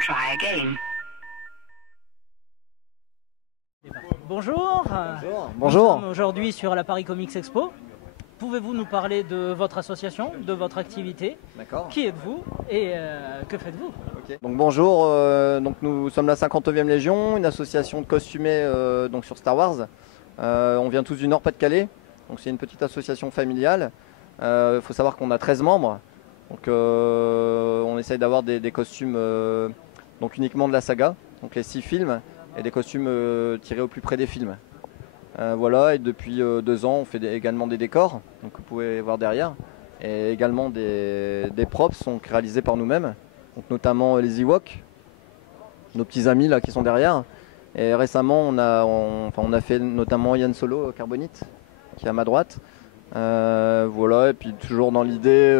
try again. Bonjour. Bonjour. Nous sommes aujourd'hui sur la Paris Comics Expo. Pouvez-vous nous parler de votre association, de votre activité? D'accord. Qui êtes-vous et que faites-vous? Okay. Donc bonjour, donc nous sommes la 59e Légion, une association de costumés donc sur Star Wars. On vient tous du Nord-Pas-de-Calais, donc c'est une petite association familiale. Il faut savoir qu'on a 13 membres, donc on essaye d'avoir des costumes donc uniquement de la saga, donc les 6 films, et des costumes tirés au plus près des films. Voilà, et depuis 2 ans on fait également des décors, donc vous pouvez voir derrière, et également des props sont réalisés par nous-mêmes, donc notamment les Ewoks, nos petits amis là qui sont derrière. Et récemment on a fait notamment Yann Solo Carbonite qui est à ma droite. Voilà, et puis toujours dans l'idée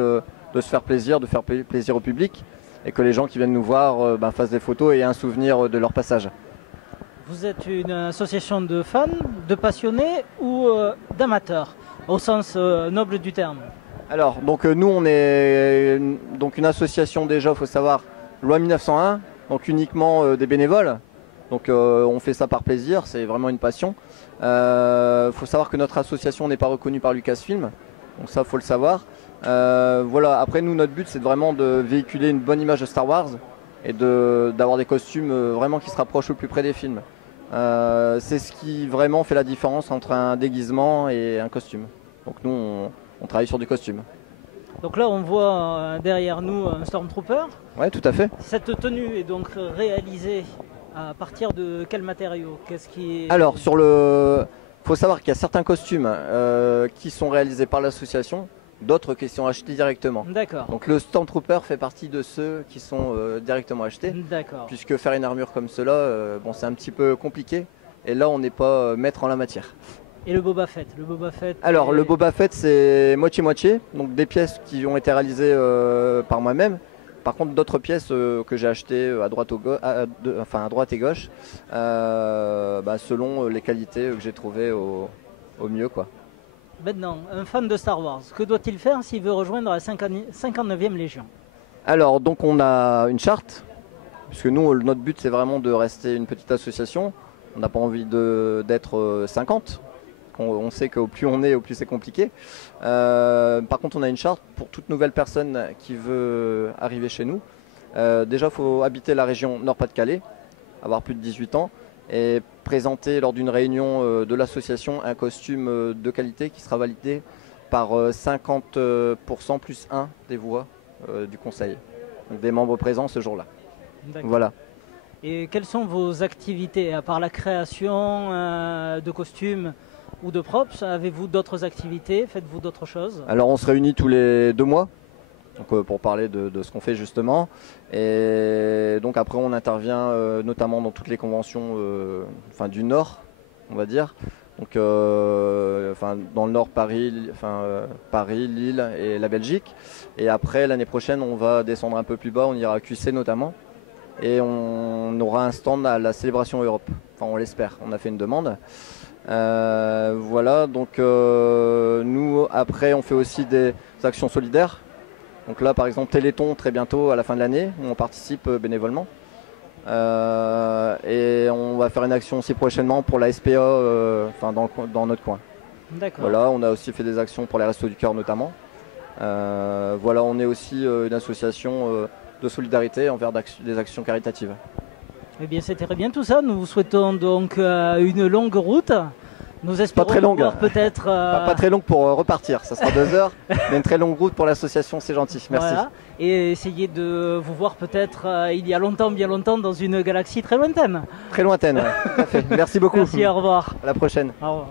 de se faire plaisir, de faire plaisir au public, et que les gens qui viennent nous voir fassent des photos et aient un souvenir de leur passage. Vous êtes une association de fans, de passionnés ou d'amateurs, au sens noble du terme? Alors, donc nous on est donc une association déjà, il faut savoir, loi 1901, donc uniquement des bénévoles. Donc on fait ça par plaisir, c'est vraiment une passion. Faut savoir que notre association n'est pas reconnue par Lucasfilm, donc ça faut le savoir. Voilà, après nous notre but c'est vraiment de véhiculer une bonne image de Star Wars et d'avoir des costumes vraiment qui se rapprochent au plus près des films. C'est ce qui vraiment fait la différence entre un déguisement et un costume. Donc nous on travaille sur du costume. Donc là on voit derrière nous un Stormtrooper. Oui, tout à fait. Cette tenue est donc réalisée à partir de quel matériau? Alors faut savoir qu'il y a certains costumes qui sont réalisés par l'association, d'autres qui sont achetés directement. D'accord. Donc le Stormtrooper fait partie de ceux qui sont directement achetés. D'accord. Puisque faire une armure comme cela, bon, c'est un petit peu compliqué. Et là, on n'est pas maître en la matière. Et le Boba Fett, Alors le Boba Fett, c'est moitié-moitié. Donc des pièces qui ont été réalisées par moi-même. Par contre, d'autres pièces que j'ai achetées à droite et gauche, selon les qualités que j'ai trouvées au mieux, quoi. Maintenant, un fan de Star Wars, que doit-il faire s'il veut rejoindre la 59e Légion? Alors, donc on a une charte, puisque nous, notre but, c'est vraiment de rester une petite association. On n'a pas envie d'être 50. On sait qu'au plus on est, au plus c'est compliqué. Par contre, on a une charte pour toute nouvelle personne qui veut arriver chez nous. Déjà, il faut habiter la région Nord-Pas-de-Calais, avoir plus de 18 ans, et présenter lors d'une réunion de l'association un costume de qualité qui sera validé par 50% plus 1 des voix du conseil, donc des membres présents ce jour-là. Voilà. Et quelles sont vos activités, à part la création de costumes ou de props? Avez-vous d'autres activités? Faites-vous d'autres choses? Alors on se réunit tous les 2 mois. Donc, pour parler de ce qu'on fait justement, et donc après on intervient notamment dans toutes les conventions du Nord, on va dire, donc dans le Nord, Paris, Lille et la Belgique, et après l'année prochaine on va descendre un peu plus bas, on ira à QC notamment, et on aura un stand à la Célébration Europe, enfin on l'espère, on a fait une demande. Voilà, donc nous après on fait aussi des actions solidaires. Donc là par exemple Téléthon très bientôt à la fin de l'année où on participe bénévolement, et on va faire une action aussi prochainement pour la SPA dans notre coin. Voilà, on a aussi fait des actions pour les Restos du Cœur notamment. Voilà, on est aussi une association de solidarité envers des actions caritatives. Eh bien c'est très bien tout ça, nous vous souhaitons donc une longue route. Nous espérons pas très longue, peut-être... Pas très longue pour repartir, ça sera 2 heures, mais une très longue route pour l'association, c'est gentil, merci. Voilà. Et essayer de vous voir peut-être il y a longtemps, bien longtemps, dans une galaxie très lointaine. Très lointaine, ouais, tout à fait. Merci beaucoup. Merci, au revoir. À la prochaine. Au revoir.